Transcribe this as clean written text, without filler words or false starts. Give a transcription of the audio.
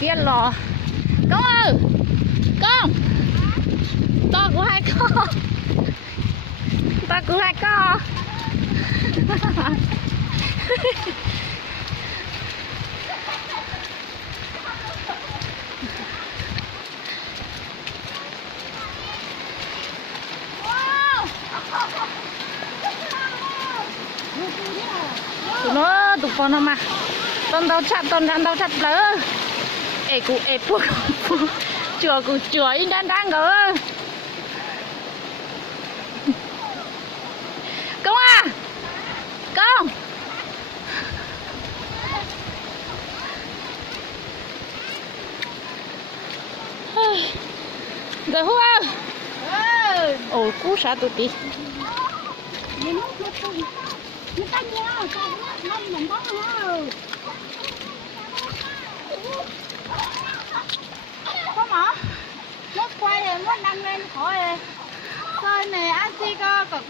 kia lò. Con ơi, con to của hai con, to của hai con. Tụi nó tụi con nó mà con đâu chặt lỡ ê cụ ê phụ chùa cụ chùa in đang ngỡ công à công rồi hú ơi ôi cú sao tụi tí có mà nó quay rồi nó đăng lên khỏi rồi coi nè anh si co cực